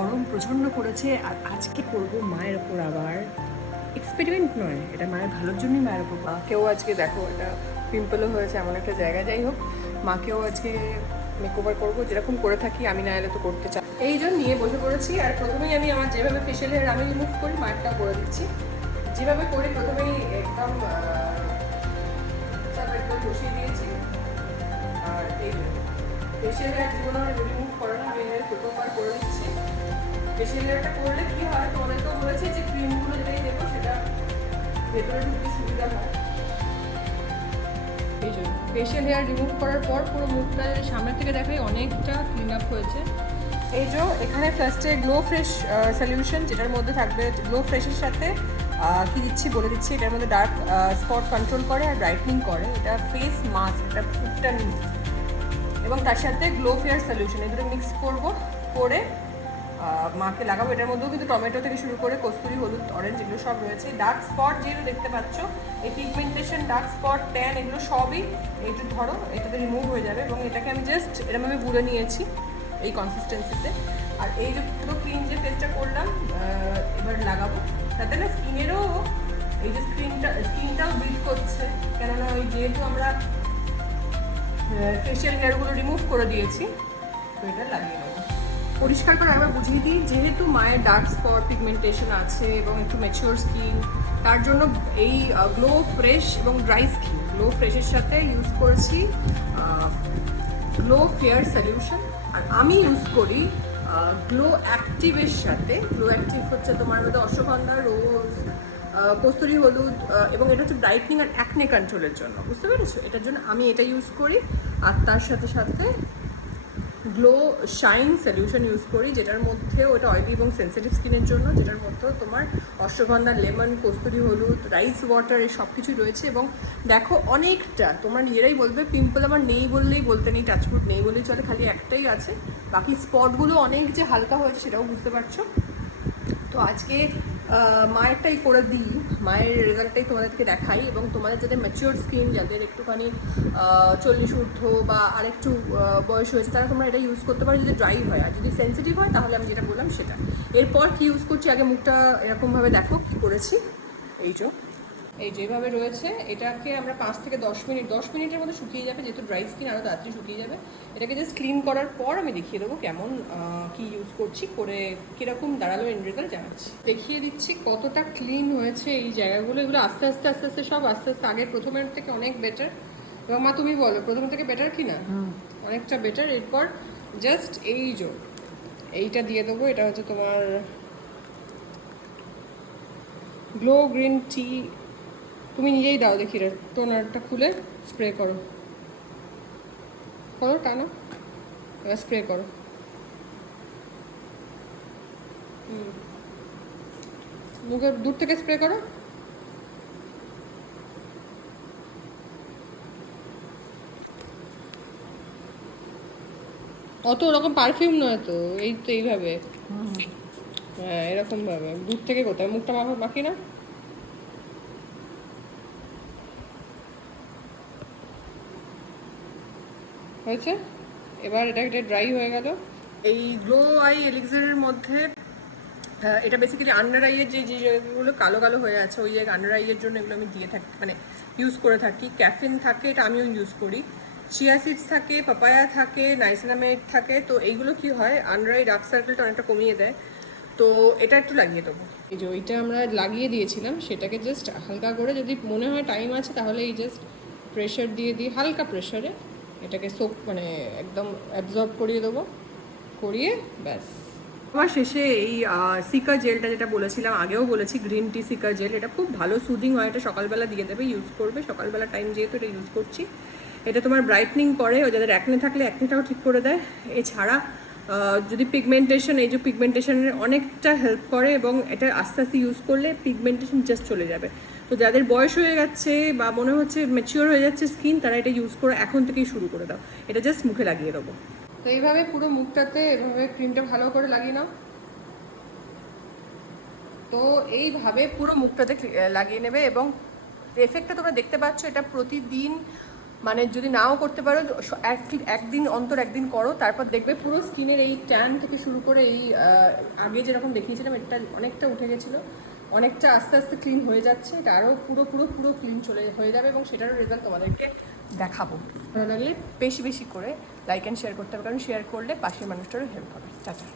গরম প্রচণ্ড পড়েছে আর আজকে করব মায়ের ওপর আবার এক্সপেরিমেন্ট নয়, এটা মায়ের ভালোর জন্যই মায়ের ওপর। মাকেও আজকে দেখো এটা পিম্পলও হয়েছে এমন একটা জায়গা, যাই হোক মাকেও আজকে মেকওভার করবো যেরকম করে থাকি, আমি না এলে তো করতে চাই। এই জন্য নিয়ে বসে পড়েছি আর প্রথমেই আমি আমার যেভাবে ফেশিয়াল হেয়ার আমি রিমুভ করি মায়েরটা করে দিচ্ছি। যেভাবে করি প্রথমেই একদম সব একদম বসিয়ে দিয়েছি। আর এই ফেশিয়াল হেয়ার জীবনে আমার রিমুভ করে না, আমি প্রথমবার করে দিচ্ছি। ফেশিয়াল হেয়ারটা করলে কি হয়, তোমাদেরকেও বলেছি যে ক্রিমগুলো যেটাই দেবো সেটা ভেতরে ঢুকতে সুবিধা হয়। এই জন্য ফেশিয়াল হেয়ার রিমুভ করার পর পুরো মুখটা সামনের থেকে দেখাই অনেকটা ক্লিন আপ হয়েছে। এই যে এখানে ফার্স্টে গ্লো ফ্রেশ সলিউশন, যেটার মধ্যে থাকবে গ্লো ফ্রেশের সাথে কি দিচ্ছি বলে দিচ্ছি। এটার মধ্যে ডার্ক স্পট কন্ট্রোল করে আর ব্রাইটনিং করে। এটা ফেস মাস্ক, এটা ফুটটা এবং তার সাথে গ্লো ফেয়ার সলিউশন, এই দুটো মিক্স করবো, করে মাকে লাগাবো। এটার মধ্যেও কিন্তু টমেটো থেকে শুরু করে কস্তুরি, হলুদ, অরেঞ্জ এগুলো সব রয়েছে। ডার্ক স্পট যেগুলো দেখতে পাচ্ছ, এই পিগমেন্টেশন, ডার্ক স্পট, ট্যান এগুলো সবই এইটু ধরো এটাতে রিমুভ হয়ে যাবে। এবং এটাকে আমি জাস্ট এরমভাবে গুলে নিয়েছি এই কনসিস্টেন্সিতে। আর এই যে পুরো ক্লিন যে ফেসটা করলাম এবার লাগাবো, তাতে না স্কিনেরও এই যে স্কিনটাও ব্রিথ করছে, কেননা ওই যেহেতু আমরা ফেশিয়াল হেয়ারগুলো রিমুভ করে দিয়েছি, তো এটা লাগিয়ে নেবো। পরিষ্কার করে আবার বুঝিয়ে দিই, যেহেতু মায়ের ডার্ক স্পট পিগমেন্টেশন আছে এবং একটু ম্যাচিওর স্কিন, তার জন্য এই গ্লো ফ্রেশ এবং ড্রাই স্কিন, গ্লো ফ্রেশের সাথে ইউজ করেছি গ্লো ফেয়ার সলিউশন। আর আমি ইউজ করি গ্লো অ্যাক্টিভের সাথে। গ্লো অ্যাক্টিভ হচ্ছে তোমার মধ্যে অশ্বগন্ধা, রোজ, কস্তুরি, হলুদ, এবং এটা হচ্ছে ব্রাইটনিং আর অ্যাকনে কন্ট্রোলের জন্য, বুঝতে পেরেছো? এটার জন্য আমি এটা ইউজ করি। আর তার সাথে সাথে গ্লো শাইন সলিউশন ইউজ করি, যেটার মধ্যে ওটা অয়েলি এবং সেন্সিটিভ স্কিনের জন্য, যেটার মধ্যে তোমার অশ্বগন্ধা, লেমন, কস্তুরি, হলুদ, রাইস ওয়াটার এই সব কিছুই রয়েছে। এবং দেখো অনেকটা তোমরা নিজেরাই বলবে পিম্পল আমার নেই বললেই বলতে নেই, টাচফুট নেই বললেই চলে, খালি একটাই আছে। বাকি স্পটগুলো অনেক যে হালকা হয়েছে সেটাও বুঝতে পারছো। তো আজকে মায়েরটাই করে দিই, মায়ের রেজাল্টটাই তোমাদেরকে দেখাই। এবং তোমাদের যাদের ম্যাচিওর স্কিন, যাদের একটুখানি 40 ঊর্ধ্ব বা আরেকটু বয়স হয়েছে, তারা তোমরা এটা ইউজ করতে পারো যদি ড্রাই হয়। আর যদি সেন্সিটিভ হয় তাহলে আমি যেটা বললাম সেটা। এরপর কি ইউজ করছি, আগে মুখটা এরকমভাবে দেখো কী করেছি। এই যে যেভাবে রয়েছে, এটাকে আমরা 5 থেকে 10 মিনিটের মধ্যে শুকিয়ে যাবে, যেহেতু ড্রাই স্কিন আরও তাড়াতাড়ি শুকিয়ে যাবে। এটাকে জাস্ট ক্লিন করার পর আমি দেখিয়ে দেবো কেমন কি ইউজ করছি, করে কীরকম দাঁড়ালো এন্ড রেজাল্ট জানাচ্ছি। দেখিয়ে দিচ্ছি কতটা ক্লিন হয়েছে এই জায়গাগুলো। এগুলো আস্তে আস্তে আস্তে আস্তে সব আস্তে আস্তে আগের প্রথমের থেকে অনেক বেটার। এবং মা তুমি বলো প্রথমের থেকে বেটার কি না? অনেকটা বেটার। এরপর জাস্ট এইটা দিয়ে দেবো। এটা হচ্ছে তোমার গ্লো গ্রিন টি, তুমি নিজেই দাও দেখি রে, টোনারটা খুলে স্প্রে করো, টানো, এবার স্প্রে করো। মুখে দূর থেকে স্প্রে করো। অত ওরকম পারফিউম নয় তো, এই তো এইভাবে, হ্যাঁ এরকমভাবে দূর থেকে কোথায় মুখটা মাখি না। হয়েছে। এবার এটা ড্রাই হয়ে গেল। এই গ্লো আই এলিক্সারের মধ্যে এটা বেসিক্যালি আন্ডার আইয়ের যে জায়গাগুলো কালো কালো হয়ে আছে, ওই জায়গায় আন্ডার আইয়ের জন্য এগুলো আমি দিয়ে থাকি, মানে ইউজ করে থাকি। ক্যাফিন থাকে, এটা আমিও ইউজ করি। চিয়া সিডস থাকে, পাপায়া থাকে, নাইসিনামেড থাকে। তো এইগুলো কি হয়, আন্ডার আই ডার্ক সার্কেলটা অনেকটা কমিয়ে দেয়। তো এটা একটু লাগিয়ে দেবো। এই যে ওইটা আমরা লাগিয়ে দিয়েছিলাম, সেটাকে জাস্ট হালকা করে, যদি মনে হয় টাইম আছে তাহলে এই জাস্ট প্রেশার দিয়ে দিই, হালকা প্রেশারে এটাকে মানে একদম অ্যাবজর্ব করিয়ে দেবো, করিয়ে ব্যাস। আমার শেষে এই সিকা জেলটা, যেটা বলেছিলাম আগেও বলেছি, গ্রিন টি সিকা জেল, এটা খুব ভালো সুদিং হয়। এটা সকালবেলা দিয়ে দেবে, ইউজ করবে সকালবেলা টাইম, যেহেতু এটা ইউজ করছি। এটা তোমার ব্রাইটনিং করে, ও যাদের অ্যাকনে থাকলে অ্যাকনেটাও ঠিক করে দেয়। এছাড়া যদি পিগমেন্টেশন, এই যে পিগমেন্টেশনের অনেকটা হেল্প করে। এবং এটা আস্তে আস্তে ইউজ করলে পিগমেন্টেশন জাস্ট চলে যাবে। তো যাদের বয়স হয়ে যাচ্ছে বা মনে হচ্ছে ম্যাচিওর হয়ে যাচ্ছে স্কিন, তারা এটা ইউজ করে এখন থেকেই শুরু করে দাও। এটা জাস্ট মুখে লাগিয়ে দেবো। তো এইভাবে পুরো মুখটাতে এভাবে ক্রিমটা ভালো করে লাগিয়ে নাও। তো এইভাবে পুরো মুখটাতে লাগিয়ে নেবে। এবং এফেক্টটা তোমরা দেখতে পাচ্ছ, এটা প্রতিদিন মানে যদি নাও করতে পারো একদিন অন্তর একদিন করো, তারপর দেখবে পুরো স্কিনের এই ট্যান থেকে শুরু করে এই আগে যেরকম দেখিয়েছিলাম এটা অনেকটা উঠে গেছিলো, অনেকটা আস্তে আস্তে ক্লিন হয়ে যাচ্ছে, এটা আরও পুরো পুরো পুরো ক্লিন হয়ে যাবে এবং সেটারও রেজাল্ট তোমাদেরকে দেখাবো। ভালো লাগলে বেশি বেশি করে লাইক অ্যান্ড শেয়ার করতে হবে, কারণ শেয়ার করলে পাশের মানুষটারও হেল্প হবে। টাটা।